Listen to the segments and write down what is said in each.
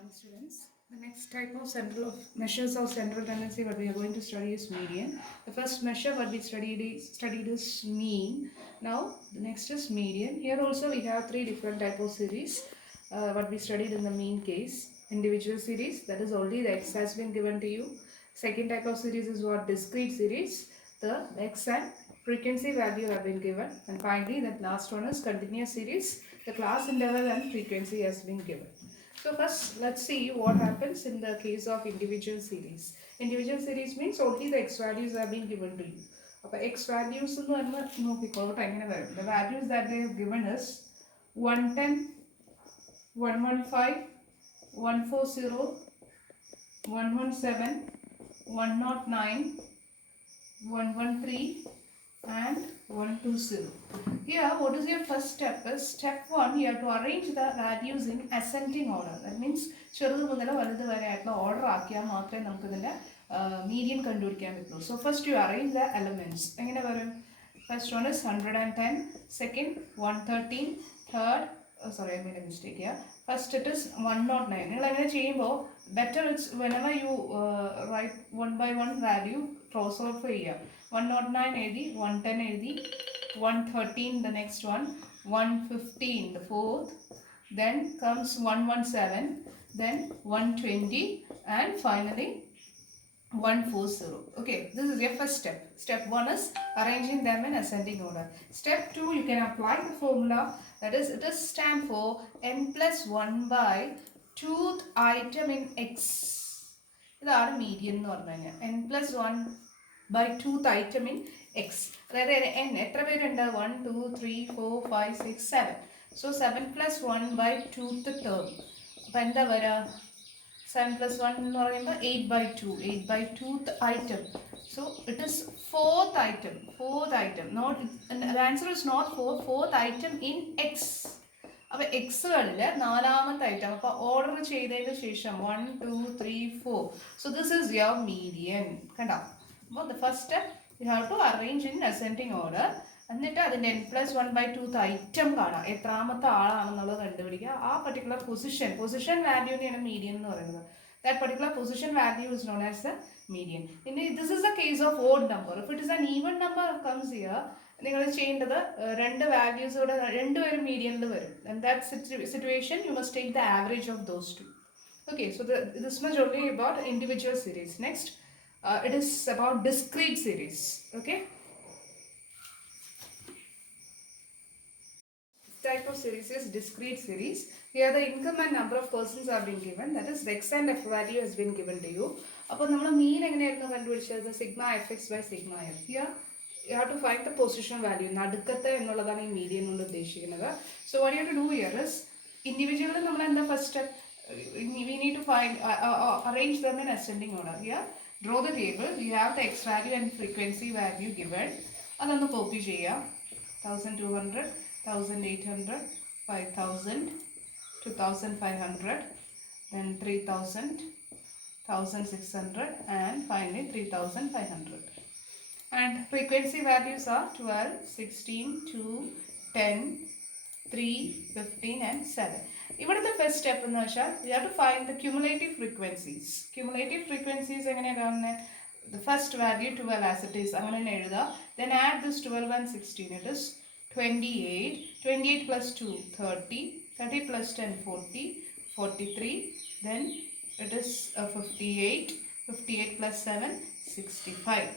morning, students. The next type of measures of central tendency what we are going to study is median. The first measure what we studied is mean. Now the next is median. Here also we have three different type of series. What we studied in the mean case, individual series, that is only the x has been given to you. Second type of series is what discrete series. The x and frequency value have been given, and finally that last one is continuous series. The class interval and frequency has been given. So first let's see what happens in the case of individual series. Individual series means only the x values have been given to you. X values the values that they have given us 110, 115, 140, 117, 109, 113 and 120. Here what is your first step is step 1, you have to arrange the values in ascending order. That means ചെറുത് മുതൽ വലുത് വരെ ആയിട്ടുള്ള order ആക്കിയാൽ മാത്രമേ നമുക്ക് ഇതിൻ്റെ median കണ്ടുപിടിക്കാൻ പറ്റുള്ളൂ. So first you arrange the elements. എങ്ങനെ വരും? First one is 110, second 113, third sorry I made a mistake here. First it is 109. നിങ്ങൾ അങ്ങനെ ചെയ്യുമ്പോൾ better it's whenever you write one by one value cross off ചെയ്യുക. 109 എഴുതി, 110 എഴുതി, 113 the next one, 115 the fourth, then comes 117, then 120 and finally 140. Okay, this is your first step. Step 1 is arranging them in ascending order. Step 2, you can apply the formula, that is it is stand for n plus 1 by 2th item in x. ഇതാണ് median എന്ന് പറഞ്ഞു കഴിഞ്ഞാൽ n plus 1 by 2th item in x. അതായത് n എത്ര പേരുണ്ട്? 1 2 3 4 5 6 7. So 7 plus 1 by 2th term. അപ്പോൾ എന്താ വരിക? 7 plus 1 എന്ന് പറയുമ്പോൾ 8 by 2. 8 by 2th item. So it is fourth item. Not, the answer is not fourth item in x. അപ്പോൾ എക്സുകളിൽ നാലാമത്തെ ഐറ്റം. അപ്പോൾ ഓർഡർ ചെയ്തതിന് ശേഷം 1 2 3 4. So this is your median. കണ്ടോ? അപ്പോൾ the first step you have to arrange in ascending order. എന്നിട്ട് അതിൻ്റെ n plus 1 by 2th item കാണാം, എത്രാമത്തെ ആളാണെന്നുള്ളത് കണ്ടുപിടിക്കുക. ആ പർട്ടിക്കുലർ പൊസിഷൻ വാല്യൂവിനെയാണ് മീഡിയൻ എന്ന് പറയുന്നത്. That particular position value is known as the median. This is the case of odd number. If it is an even number comes here, നിങ്ങൾ ചെയ്യേണ്ടത് രണ്ട് വാല്യൂസോടെ രണ്ടുപേരും മീഡിയനിൽ വരും. And that situation you must take the average of those two. Okay, so this much only about individual series. Next, it is about discrete series. Okay. Type of series is discrete series. Here the income and number of persons have been given, that is x and f value has been given to you. അപ്പോൾ നമ്മൾ mean എങ്ങനെയായിരുന്നു കണ്ടുപിടിച്ചത്? Sigma F X by sigma F. Here you have to find the position value. നടുക്കത്തെ എന്നുള്ളതാണ് ഈ median കൊണ്ട് ഉദ്ദേശിക്കുന്നത്. So what you have to do here is individually നമ്മൾ എന്താ first step, we need to find arrange them in ascending order. Here draw the table. You have the x value and frequency value given. അതൊന്ന് copy ചെയ്യുക. 1200, 1800, 5000, 2500, then 3000, 1600 and finally 3500. And frequency values are 12, 16, 2, 10, 3, 15 and 7. ഇവിടുത്തെ first step എന്ന് വെച്ചാൽ you have to find the cumulative frequencies. Cumulative frequencies എങ്ങനെയാണ് കാണുന്നത്? The first value 12 as it is അങ്ങനെ എഴുതുക. Then add this 12 and 16. It is 28. 28 plus 2 30. 30 plus 10 40. 43. Then it is 58. 58 plus 7 65.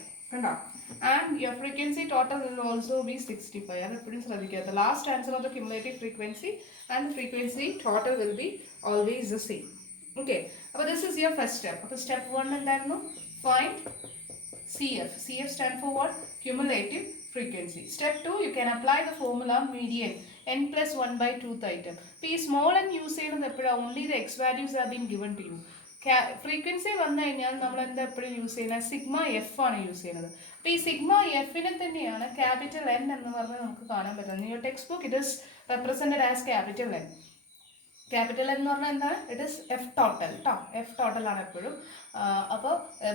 And your frequency total will also be 65. The last answer of the cumulative frequency and the frequency total will be always the same. Okay, but this is your first step. Step 1 and find CF. CF stand for what? Cumulative frequency. Step 2, you can apply the formula median n plus 1 by 2th item. P small and use only the x values have been given to you. Frequency വന്നു കഴിഞ്ഞാൽ നമ്മൾ എന്താ എപ്പോഴും use ചെയ്യുന്നത്? Sigma F ആണ് use ചെയ്യുന്നത്. അപ്പോൾ ഈ സിഗ്മ എഫിനെ തന്നെയാണ് ക്യാപിറ്റൽ എൻ എന്ന് പറഞ്ഞ് നമുക്ക് കാണാൻ പറ്റുന്നത്. Your textbook it is represented as capital N. Capital N എന്ന് പറഞ്ഞാൽ എന്താണ്? ഇറ്റ് ഇസ് എഫ് ടോട്ടൽ കേട്ടോ. എഫ് ടോട്ടൽ ആണ് എപ്പോഴും. അപ്പോൾ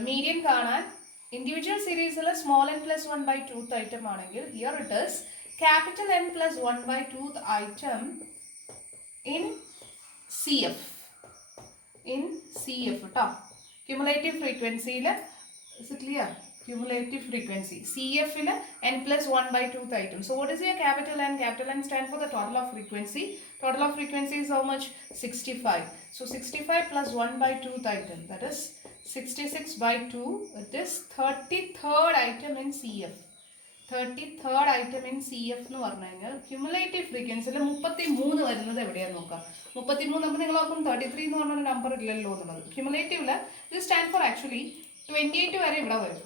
മീഡിയൻ കാണാൻ ഇൻഡിവിജ്വൽ സീരീസിൽ small N plus 1 by 2th item ആണെങ്കിൽ here it is capital N plus 1 by 2th item in CF. in CF. Cumulative frequency, is it clear? Cumulative frequency. CF in n plus 1 by 2th item. So what is your capital N? Capital N stand for the total of frequency. Total of frequency is how much? 65. So 65 plus 1 by 2th item. That is 66 by 2. It is 33rd item in CF. 33rd item in CF എന്ന് പറഞ്ഞു കഴിഞ്ഞാൽ cumulative ഫ്രീക്വൻസിയിൽ 33 വരുന്നത് എവിടെയാന്ന് നോക്കാം. 33 അപ്പോൾ നിങ്ങൾ നോക്കും 33 എന്ന് പറഞ്ഞൊരു നമ്പർ ഇല്ലല്ലോ എന്നുള്ളത്. ക്യുമുലേറ്റീവില് ഇത് സ്റ്റാൻഡ് ഫോർ ആക്ച്വലി 28 വരെ ഇവിടെ വരും.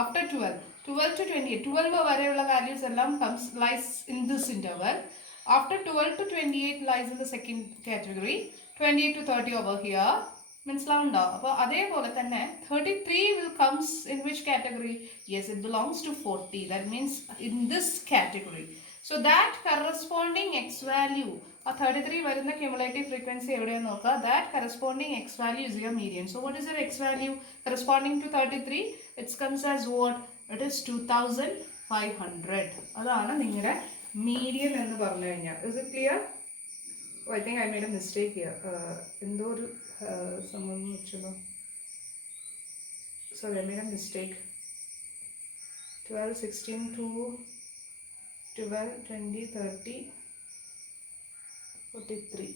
ആഫ്റ്റർ 12 to 28, 12 വരെയുള്ള വാല്യൂസ് എല്ലാം lies in this interval. After 12 to 28 lies in the second category. 28 to 30 over here. മനസ്സിലാവുണ്ടോ? അപ്പോൾ അതേപോലെ തന്നെ 33 will comes in which category? Yes, it belongs to 40. That means in this category. So that corresponding x value, a 33 വരുന്ന cumulative frequency എവിടെയാന്ന് നോക്കുക. That corresponding x value is your median. So what is your x value corresponding to 33? It comes as what? It is 2500. അതാണ് നിങ്ങളുടെ median എന്ന് പറഞ്ഞു കഴിഞ്ഞാൽ. Is it clear? Oh, I think I made a mistake here. എന്തോ ഒരു സംഭവം വെച്ചല്ലോ. Sorry, I made a mistake. 12, 16, 2, 12, 20, 30, 43.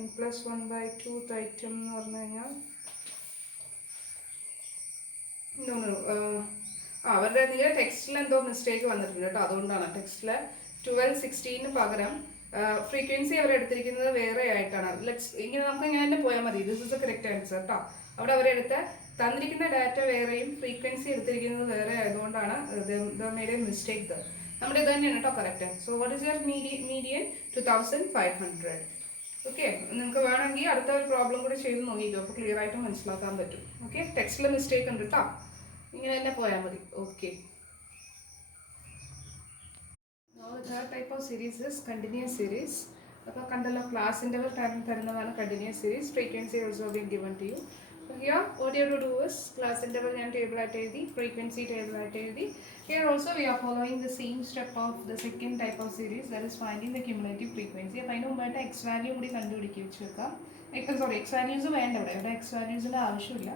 n plus 1 by 2th item എന്ന് പറഞ്ഞു കഴിഞ്ഞാൽ അവരുടെ നിങ്ങളുടെ ടെക്സ്റ്റിൽ എന്തോ മിസ്റ്റേക്ക് വന്നിട്ടുണ്ട് കേട്ടോ. അതുകൊണ്ടാണ് ടെക്സ്റ്റിൽ 12, 16 പകരം ഫ്രീക്വൻസി അവർ എടുത്തിരിക്കുന്നത് വേറെ ആയിട്ടാണ്. ഇങ്ങനെ നമുക്ക് ഇങ്ങനെ തന്നെ പോയാൽ മതി. This is A correct answer കേട്ടോ. അവിടെ അവരെടുത്ത് തന്നിരിക്കുന്ന ഡാറ്റ വേറെയും ഫ്രീക്വൻസി എടുത്തിരിക്കുന്നത് വേറെ ആയതുകൊണ്ടാണ് മേഡ് എ മിസ്റ്റേക്ക്. നമ്മുടെ ഇത് തന്നെയാണ് കേട്ടോ correct. So what is your median? 2500. Okay, നിങ്ങൾക്ക് വേണമെങ്കിൽ അടുത്ത ഒരു പ്രോബ്ലം കൂടി ചെയ്ത് നോക്കിക്കോ. അപ്പോൾ ക്ലിയർ ആയിട്ട് മനസ്സിലാക്കാൻ പറ്റും. ഓക്കെ, ടെക്സ്റ്റിൽ മിസ്റ്റേക്ക് ഉണ്ട് കേട്ടോ. ഇങ്ങനെ തന്നെ പോയാൽ മതി. Okay. Now the third type of series is continuous series. അപ്പോൾ കണ്ടല്ലോ, ക്ലാസ് ഇൻ്റർവൽ തരുന്നതാണ് continuous series. Frequency also been given to you. So here what you have to do is class interval ഞാൻ table ആയിട്ട് എഴുതി, frequency table ആയിട്ട് എഴുതി. Here also we are following the same step of the second type of series, that is finding the cumulative frequency. അപ്പോൾ അതിന് മുമ്പായിട്ട് x value കൂടി കണ്ടുപിടിക്കുക വെച്ച് വെക്കാം. x values വേണ്ട. ഇവിടെ x valuesൻ്റെ ആവശ്യമില്ല.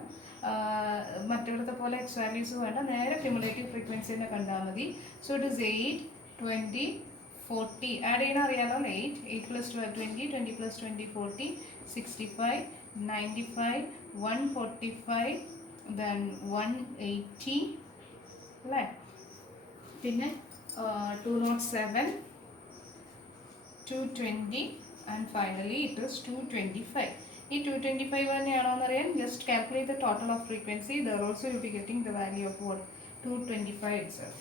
മറ്റിടത്തെ പോലെ x values വേണ്ട. നേരെ cumulative frequency തന്നെ കണ്ടാൽ മതി. So it is 8, 20, 40. ആഡ് ചെയ്യണം അറിയാലോ. 8 plus 12, 20, 20 plus 20, 40, 65, 95, 145, then 180 അല്ലേ. പിന്നെ 207, 220 and finally it is 225. ഈ 225 തന്നെയാണോ എന്നറിയാൻ just calculate the total of frequency. There also you be getting the value of what? 225 itself.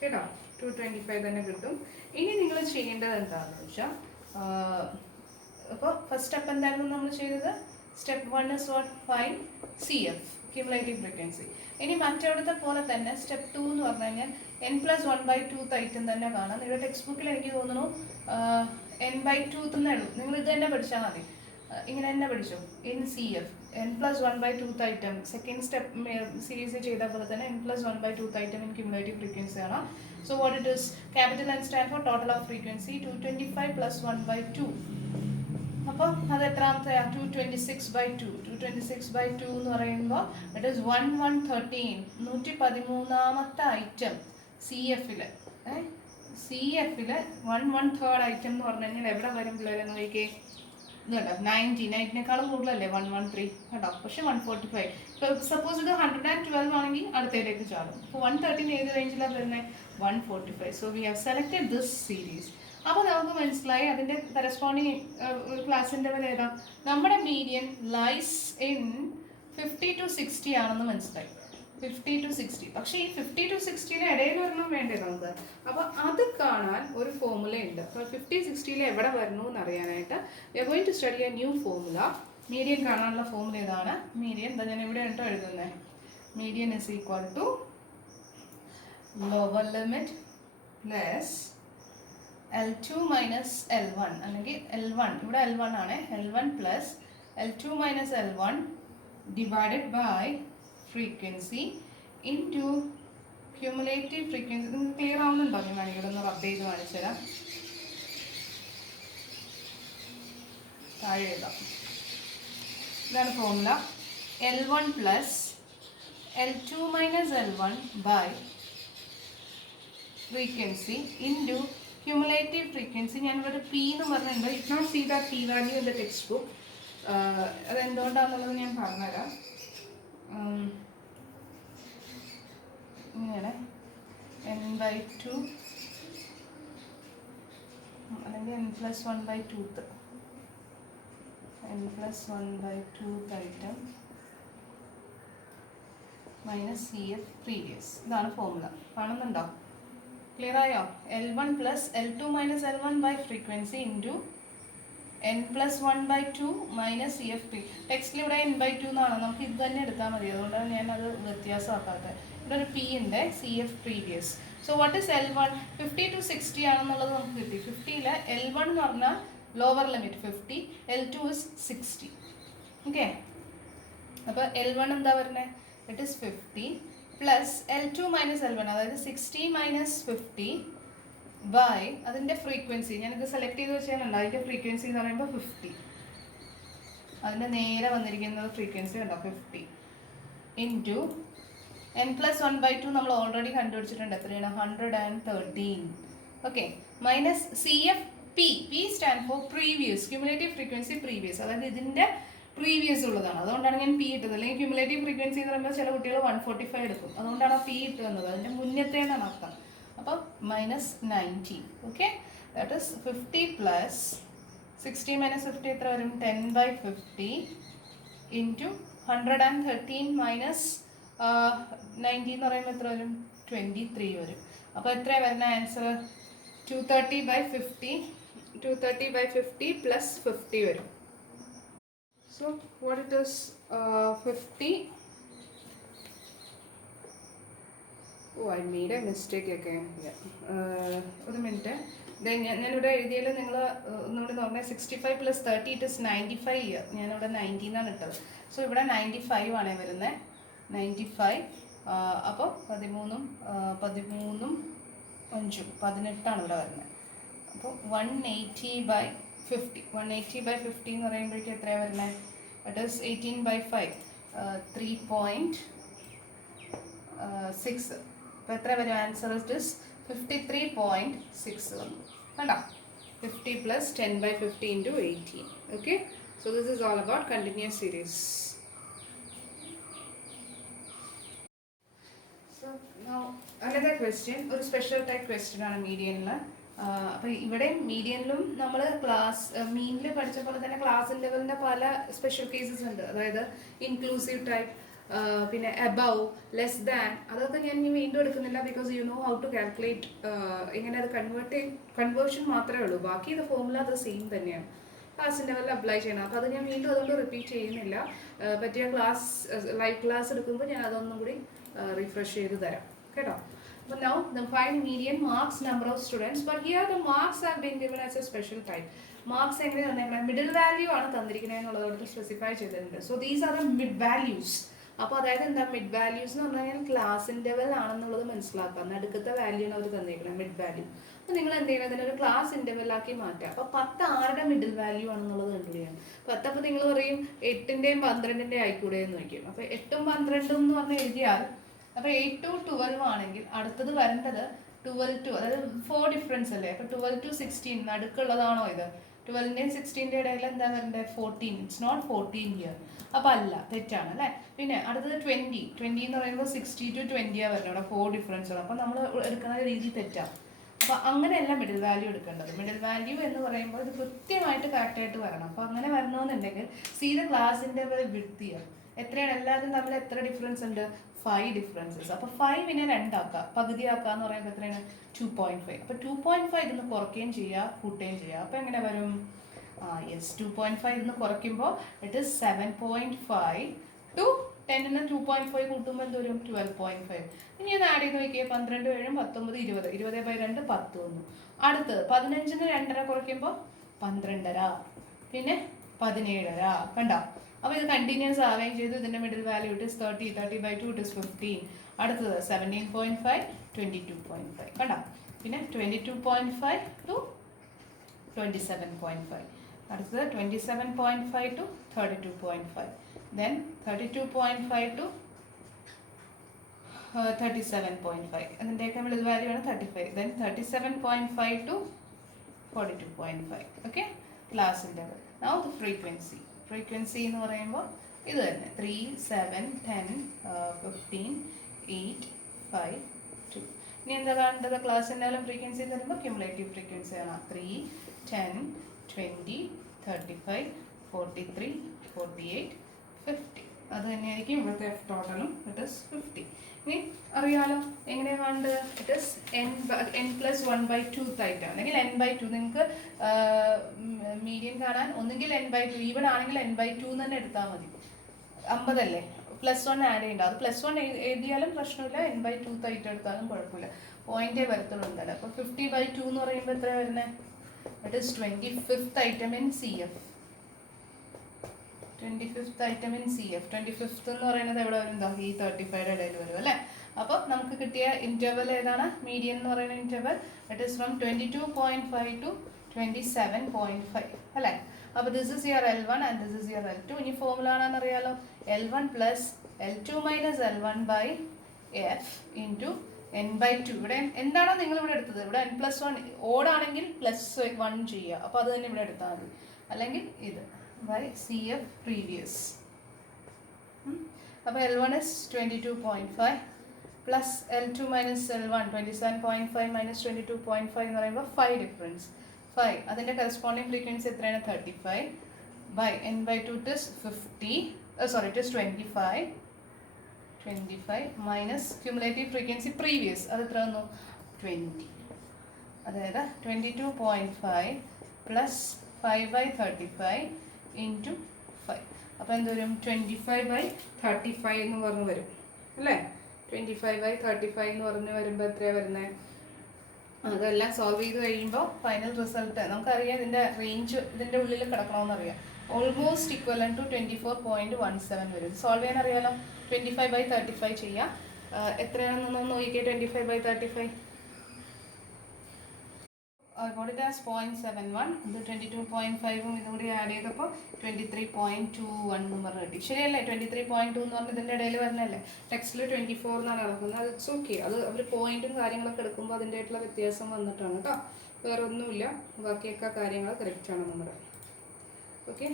കേട്ടോ, 225 തന്നെ കിട്ടും. ഇനി നിങ്ങൾ ചെയ്യേണ്ടത് എന്താണെന്ന് വെച്ചാൽ, അപ്പോൾ ഫസ്റ്റ് സ്റ്റെപ്പ് എന്തായിരുന്നു നമ്മൾ ചെയ്തത്? Step 1 is what? Find CF, cumulative frequency. ഇനി മറ്റവിടുത്തെ പോലെ തന്നെ സ്റ്റെപ്പ് 2 എന്ന് പറഞ്ഞു കഴിഞ്ഞാൽ n plus 1 by 2th item തന്നെ കാണാം. നിങ്ങളുടെ ടെക്സ്റ്റ് ബുക്കിൽ എനിക്ക് തോന്നുന്നു n by 2th എന്നേ ഉള്ളൂ. നിങ്ങൾ ഇത് തന്നെ പഠിച്ചാൽ മതി. ഇങ്ങനെ തന്നെ പഠിച്ചു. In CF n plus 1 by 2th item second step series ചെയ്ത പോലെ തന്നെ n plus 1 by 2th item in cumulative frequency ആണ്. So what it is? Capital N stand for total of frequency. 225 plus 1 by 2. അപ്പോൾ അത് എത്രാമത്തെ? 226 by 2. 226 by 2 എന്ന് പറയുമ്പോൾ it is 1113. 113ാമത്തെ ഐറ്റം CF-ൽ. CF-ൽ 113rd ഐറ്റം എന്ന് പറഞ്ഞു കഴിഞ്ഞാൽ എവിടെ വരും പിള്ളേരെ നോക്കിക്കേ? ഇതുണ്ടോ, 90നേക്കാളും കൂടുതലല്ലേ 113 കേട്ടോ. പക്ഷെ 145. ഇപ്പോൾ സപ്പോസ് ഇത് 112 ആണെങ്കിൽ അടുത്തതിലേക്ക് ചാടും. അപ്പോൾ 113 ഏത് റേഞ്ചിലാണ് വരുന്നത്? 145. So we have selected this series. അപ്പോൾ നമുക്ക് മനസ്സിലായി അതിൻ്റെ കറസ്പോണ്ടിങ് ക്ലാസിൻ്റെ വരെ ഏതാ? നമ്മുടെ മീഡിയൻ ലൈസ് ഇൻ 50 to 60 ആണെന്ന് മനസ്സിലായി. 50 to 60. പക്ഷേ ഈ 50 to 60 ഇടയിൽ വരണം വേണ്ടേ നമുക്ക്? അപ്പോൾ അത് കാണാൻ ഒരു ഫോർമുല ഉണ്ട്. അപ്പോൾ 50, 60 എവിടെ വരണു എന്നറിയാനായിട്ട് we are going to study a new formula. Median കാണാനുള്ള ഫോർമുല ഇതാണ്. മീഡിയൻ എന്താ ഞാൻ ഇവിടെ ഉണ്ടോ എഴുതുന്നത്? Median is equal to lower limit plus L2 minus L1 അല്ലെങ്കിൽ L1, ഇവിടെ L1 ആണ്. L1 plus L2 minus L1 divided by frequency into cumulative frequency. നിങ്ങൾക്ക് ക്ലിയർ ആവുന്നുണ്ടോ? ഞാൻ വേണമെങ്കിൽ ഒന്ന് റബ്ബ് ചെയ്ത് കാണിച്ചു തരാം. താഴെ എഴുതാം. ഇതാണ് formula. L1 plus L2 minus L1 by frequency into cumulative frequency. ഞാനിവിടെ പി എന്ന് പറഞ്ഞിട്ടുണ്ട്. If not see that P value in the textbook. അതെന്തുകൊണ്ടാണെന്നുള്ളത് ഞാൻ പറഞ്ഞുതരാം. ഇങ്ങനെ n/2 അല്ലെങ്കിൽ n+1/2 n+1/2 item minus CF previous. ഇതാണ് ഫോർമുല. കാണുന്നുണ്ടോ? ക്ലിയർ ആയോ? L1 plus L2 minus L1 by frequency into n+1/2 minus CF. ടെക്സ്റ്റിൽ ഇവിടെ n/2 എന്നാണ്, നമുക്ക് ഇത് തന്നെ എടുത്താൽ മതി, അതുകൊണ്ടാണ് ഞാനത് വ്യത്യാസമാക്കാത്തത്. ഇവിടെ ഒരു P ഉണ്ട്, CF previous. So what is L1? 50 to 60 ആണെന്നുള്ളത് നമുക്ക് കിട്ടി. 50ൽ L1 എന്ന് പറഞ്ഞാൽ lower limit 50, L2 is 60. Okay, അപ്പോൾ L1 എന്താ പറഞ്ഞത്? It is 50 plus L2 minus L1, അതായത് 60 മൈനസ് 50 ബൈ അതിൻ്റെ ഫ്രീക്വൻസി. ഞാനിത് സെലക്ട് ചെയ്ത് വെച്ചാലുണ്ട്, അതിൻ്റെ ഫ്രീക്വൻസി എന്ന് പറയുമ്പോൾ 50. അതിൻ്റെ നേരെ വന്നിരിക്കുന്നത് ഫ്രീക്വൻസി ഉണ്ടോ 50 ഇൻറ്റു n+1/2 നമ്മൾ ഓൾറെഡി കണ്ടുപിടിച്ചിട്ടുണ്ട്. എത്രയാണ്? 113. Okay, minus CF P. P stand for previous, cumulative frequency previous, അതായത് ഇതിൻ്റെ പ്രീവിയസ് ഉള്ളതാണ്. അതുകൊണ്ടാണ് ഞാൻ P ഇട്ടത്. അല്ലെങ്കിൽ ക്യുമുലേറ്റീവ് ഫ്രീക്വൻസി എന്ന് പറയുമ്പോൾ ചില കുട്ടികൾ 145 എടുക്കും, അതുകൊണ്ടാണ് P ഇട്ട് വന്നത്, അതിൻ്റെ മുന്നത്തെ എന്നാണ് അർത്ഥം. അപ്പം minus 90. Okay, that is 50 plus 60 minus 50 എത്ര വരും? 10/50 ഇൻറ്റു 113 മൈനസ് 90 എന്ന് പറയുമ്പോൾ എത്ര വരും? 23 വരും. അപ്പോൾ എത്ര വരുന്ന ആൻസർ? 230/50. 230/50 പ്ലസ് 50 വരും. So what it is? 50. Oh, I made a mistake again. ഒരു മിനിറ്റ്. ഞാനിവിടെ എഴുതിയാൽ നിങ്ങൾ ഒന്നുകൂടി നോക്കണേ. 65 പ്ലസ് 30 ഇറ്റ് ഇസ് 95 ഇയർ. ഞാനിവിടെ 90 എന്നാണ് ഇട്ടത്. സോ ഇവിടെ 95 ആണേ വരുന്നത്. 95. അപ്പോൾ 13 5 18 ഇവിടെ വരുന്നത്. അപ്പോൾ 180/50. 180/50 എന്ന് പറയുമ്പോഴേക്കും എത്രയാണ് വരുന്നത്? It is 18/5, 3.6. അപ്പോൾ എത്ര വരും ആൻസർ? ഇറ്റ് ഈസ് 53.6 വന്നു. കണ്ടോ? 50 plus 10/50 into 18. Okay, so this is all about continuous series. So now another question, ഒരു സ്പെഷ്യൽ ടൈപ്പ് ക്വസ്റ്റ്യൻ ആണ് മീഡിയനിൽ. അപ്പോൾ ഇവിടെ മീഡിയനിലും നമ്മൾ മീനിൽ പഠിച്ച പോലെ തന്നെ ക്ലാസ് ലെവലിൻ്റെ പല സ്പെഷ്യൽ കേസസ് ഉണ്ട്. അതായത് ഇൻക്ലൂസീവ് ടൈപ്പ്, പിന്നെ എബവ്, ലെസ് ദാൻ, അതൊക്കെ ഞാൻ ഇനി വീണ്ടും എടുക്കുന്നില്ല. Because you know how to calculate, ഇങ്ങനെ അത് കൺവേർഷൻ മാത്രമേ ഉള്ളൂ. ബാക്കി ഇത് ഫോർമുല അത് സെയിം തന്നെയാണ്, ക്ലാസ് ലെവലിൽ അപ്ലൈ ചെയ്യണം. അപ്പോൾ അത് ഞാൻ വീണ്ടും അതുകൊണ്ട് റിപ്പീറ്റ് ചെയ്യുന്നില്ല. പറ്റിയ ലൈവ് ക്ലാസ് എടുക്കുമ്പോൾ ഞാൻ അതൊന്നും കൂടി റിഫ്രഷ് ചെയ്ത് തരാം കേട്ടോ. But now the find median marks number of students, but here the marks have been given as a special type. Marks എങ്ങനെ തന്നേക്കണം? മിഡിൽ വാല്യൂ ആണ് തന്നിരിക്കുന്നത് എന്നുള്ളത് സ്പെസിഫൈ ചെയ്തിട്ടുണ്ട്. So these are the mid values. അപ്പോൾ അതായത് എന്താ മിഡ് വാല്യൂസ് എന്ന് പറഞ്ഞു കഴിഞ്ഞാൽ ക്ലാസ് ഇൻ്റർവൽ ആണെന്നുള്ളത് മനസ്സിലാക്കാം. നടുക്കത്തെ വാല്യൂ ആണ് അവർ തന്നിരിക്കുന്നത്, മിഡ് വാല്യൂ. അപ്പോൾ നിങ്ങൾ എന്ത് ചെയ്യണം? അതിനൊരു ക്ലാസ് ഇൻ്റർവെല്ലാക്കി മാറ്റുക. അപ്പോൾ 10 ആരുടെ മിഡിൽ വാല്യൂ ആണെന്നുള്ളത് കണ്ടുപിടിക്കണം. 10 അപ്പോൾ നിങ്ങൾ പറയും 8ൻ്റെയും 12ൻ്റെയും ആയിക്കൂടെ എന്ന് നോക്കും. അപ്പോൾ 8ഉം 12ഉം എന്ന് പറഞ്ഞ് എഴുതിയാൽ, അപ്പോൾ 8 to 12 ആണെങ്കിൽ അടുത്തത് വരേണ്ടത് 12 to, അതായത് 4 ഡിഫറൻസ് അല്ലേ. അപ്പോൾ 12 to 16 നടുക്കുള്ളതാണോ ഇത്? 12ൻ്റെയും 16ൻ്റെയും ഇടയിൽ എന്താ വരേണ്ടത്? 14. It's not 14 year. അപ്പോൾ അല്ല, തെറ്റാണ് അല്ലേ. പിന്നെ അടുത്തത് 20 എന്ന് പറയുമ്പോൾ 60 to 20 വരണം. അവിടെ 4 ഡിഫറൻസ് ആണ്. അപ്പോൾ നമ്മൾ എടുക്കുന്ന രീതി തെറ്റാണ്. അപ്പോൾ അങ്ങനെയല്ല മിഡിൽ വാല്യൂ എടുക്കേണ്ടത്. മിഡിൽ വാല്യൂ എന്ന് പറയുമ്പോൾ ഇത് കൃത്യമായിട്ട് കറക്റ്റായിട്ട് വരണം. അപ്പോൾ അങ്ങനെ വരണമെന്നുണ്ടെങ്കിൽ സീ ദ ക്ലാസിൻ്റെ വിഡ്ത്ത് ഇയർ എത്രയാണ്? എല്ലാവരും തമ്മിൽ എത്ര ഡിഫറൻസ് ഉണ്ട്? 5 ഡിഫറൻസസ്. അപ്പോൾ 5നെ 2 ആക്കുക, പകുതിയാക്കുക എന്ന് പറയുമ്പോൾ എത്രയാണ്? 2.5. അപ്പോൾ 2.5 ഇന്ന് കുറയ്ക്കുകയും ചെയ്യുക, കൂട്ടുകയും ചെയ്യുക. അപ്പോൾ എങ്ങനെ വരും? യെസ്, 2.5 ഇന്ന് കുറയ്ക്കുമ്പോൾ ഇറ്റ് ഇസ് 7.5 ടു 10ന് 2.5 കൂട്ടുമ്പോൾ എന്ത് വരും? 12.5. ഇനി അത് ആഡ് ചെയ്ത് നോക്കിയാൽ 12 7 19 20. 20/2 10 വന്നു. അടുത്തത് 15ന് 2.5 കുറയ്ക്കുമ്പോൾ 12.5, പിന്നെ 17.5. കണ്ടോ? അപ്പോൾ ഇത് കണ്ടിന്യൂസ് ആവുകയും ചെയ്തു. ഇതിൻ്റെ middle value it is 30. 30/2 it is 15. അടുത്തത് 17.5 22.5. കണ്ടോ? പിന്നെ 22.5 ടു 27.5. അടുത്തത് 27.5 to 32.5. Then 32.5 to 37.5. അതിൻ്റെയൊക്കെ നമ്മൾ ഇത് വാല്യൂ ആണ് 35. Then 37.5 to 42.5. ഓക്കെ, ക്ലാസ്സിൻ്റെ. Now the frequency. ഫ്രീക്വൻസി എന്ന് പറയുമ്പോൾ ഇത് തന്നെ 3, 7, 10, 15, 8, 5, 2. ഇനി എന്താ വേണ്ടത്? ക്ലാസ്സിൻ്റെ ഫ്രീക്വൻസി എന്ന് പറയുമ്പോൾ ക്യുമുലേറ്റീവ് ഫ്രീക്വൻസി ആണ്. 3, 10, 20, 35, 43, 48, 50. അത് തന്നെയായിരിക്കും ഇവിടുത്തെ എഫ് ടോട്ടലും. It is 50. ഇനി അറിയാലോ എങ്ങനെയാണ് വേണ്ടത്? ഇറ്റ് ഇസ് n+1/2 ആയിട്ടാണ്, അല്ലെങ്കിൽ n/2. നിങ്ങൾക്ക് മീഡിയൻ കാണാൻ ഒന്നുകിൽ n/2, ഈവൺ ആണെങ്കിൽ n/2 തന്നെ എടുത്താൽ മതി. 50 അല്ലേ, +1 ആഡ് ചെയ്യേണ്ട. അത് +1 എഴുതിയാലും പ്രശ്നമില്ല, n/2 ആയിട്ട് എടുത്താലും കുഴപ്പമില്ല, പോയിന്റേ വരത്തുള്ളൂ എന്തായാലും. അപ്പോൾ 50/2 എന്ന് പറയുമ്പോൾ എത്ര വരുന്നത്? It is 25th item in CF. 25th item in CF. 25th എന്ന് പറയുന്നത് എവിടെ വരും? എന്താ ഈ 35യുടെ ഇടയിൽ വരും അല്ലേ? അപ്പോൾ നമുക്ക് കിട്ടിയ ഇൻ്റർവൽ ഏതാണ്? മീഡിയൻ എന്ന് പറയുന്ന interval it is from 22.5 to 27.5 അല്ലേ? അപ്പോൾ this is your L1 and this is your L2. ഇനി ഫോർമുല ആണെന്ന് അറിയാലോ, L1 + L2 - L1/f into n/2. ഇവിടെ എന്താണോ നിങ്ങൾ ഇവിടെ എടുത്തത്, ഇവിടെ n+1 ഓടാണെങ്കിൽ +1 ചെയ്യുക, അപ്പോൾ അത് തന്നെ ഇവിടെ എടുത്താൽ മതി. അല്ലെങ്കിൽ ഇത് by CF പ്രീവിയസ്. അപ്പോൾ L1 is 22.5 plus L2 minus L1 27.5 minus 22.5 എന്ന് പറയുമ്പോൾ 5 ഡിഫറൻസ് 5. അതിൻ്റെ കറസ്പോണ്ടിങ് ഫ്രീക്വൻസി എത്രയാണ്? 35 by n/2 it is 50. Sorry, it is 25 minus cumulative frequency previous. അത് എത്ര വന്നു? 20. അതായത് 22.5 പ്ലസ് 5/35 ഇൻറ്റു 5. അപ്പോൾ എന്ത് വരും? 25/35 എന്ന് പറഞ്ഞ് വരും അല്ലേ? 25/35 എന്ന് പറഞ്ഞ് വരുമ്പോൾ എത്രയാണ് വരുന്നത്? അതെല്ലാം സോൾവ് ചെയ്ത് കഴിയുമ്പോൾ ഫൈനൽ റിസൾട്ട് നമുക്കറിയാം. ഇതിൻ്റെ റേഞ്ച് ഇതിൻ്റെ ഉള്ളിൽ കിടക്കണമെന്നറിയാം. ഓൾമോസ്റ്റ് ഇക്വലൻ ടു 24.17 വരും. സോൾവ് ചെയ്യാൻ അറിയാലോ. 25/35 ചെയ്യാം. എത്രയാണെന്ന് നോക്കിക്കേ. 25/35 got it as 0.71. ഇത് 22.5ഉം ഇതും കൂടി ആഡ് ചെയ്തപ്പോൾ 23.21 നമ്പർ കിട്ടി. ശരിയല്ലേ? 23.2 എന്ന് പറഞ്ഞാൽ ഇതിൻ്റെ ഇടയിൽ വരുന്നതല്ലേ. ടെക്സ്റ്റിൽ 24 എന്നാണ് നടക്കുന്നത്. അത് ഇറ്റ്സ് ഓക്കെ. അത് അവർ പോയിന്റും കാര്യങ്ങളൊക്കെ എടുക്കുമ്പോൾ അതിൻ്റെ ആയിട്ടുള്ള വ്യത്യാസം വന്നിട്ടാണ് കേട്ടോ. വേറെ ഒന്നുമില്ല, ബാക്കിയൊക്കെ കാര്യങ്ങൾ കറക്റ്റാണ് നമ്മുടെ. ഓക്കെ.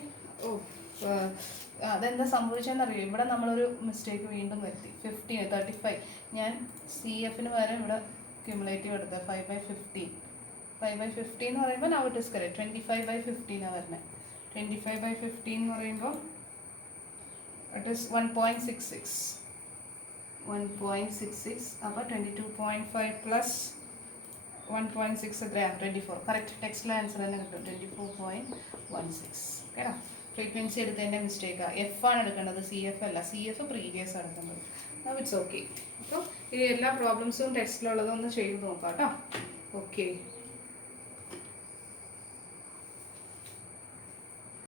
അതെന്താ സംഭവിച്ചതെന്നറിയോ? ഇവിടെ നമ്മളൊരു മിസ്റ്റേക്ക് വീണ്ടും വരുത്തി. 35 ഞാൻ CF പകരം ഇവിടെ ക്യുമുലേറ്റീവ് എടുത്തത് 5/15. 5/15 എന്ന് പറയുമ്പോൾ now it is correct. 25/15 ആണ് വരുന്നത്. 25/15 എന്ന് പറയുമ്പോൾ it is 1.66. അപ്പോൾ 22.5 പ്ലസ് 1.6 എത്രയാണ്? 24. കറക്റ്റ്. ടെക്സ്റ്റിലെ ആൻസർ തന്നെ കിട്ടും. 24.16. കേട്ടോ. ഫ്രീക്വൻസി എടുത്തതിൻ്റെ മിസ്റ്റേക്കാണ്. എഫ് ആണ് എടുക്കേണ്ടത്, CF അല്ല. CF പ്രീവിയസ് എടുക്കേണ്ടത്. It's okay. അപ്പോൾ ഈ എല്ലാ പ്രോബ്ലംസും ടെക്സ്റ്റിലുള്ളതൊന്ന് ചെയ്ത് നോക്കാം കേട്ടോ. ഓക്കെ.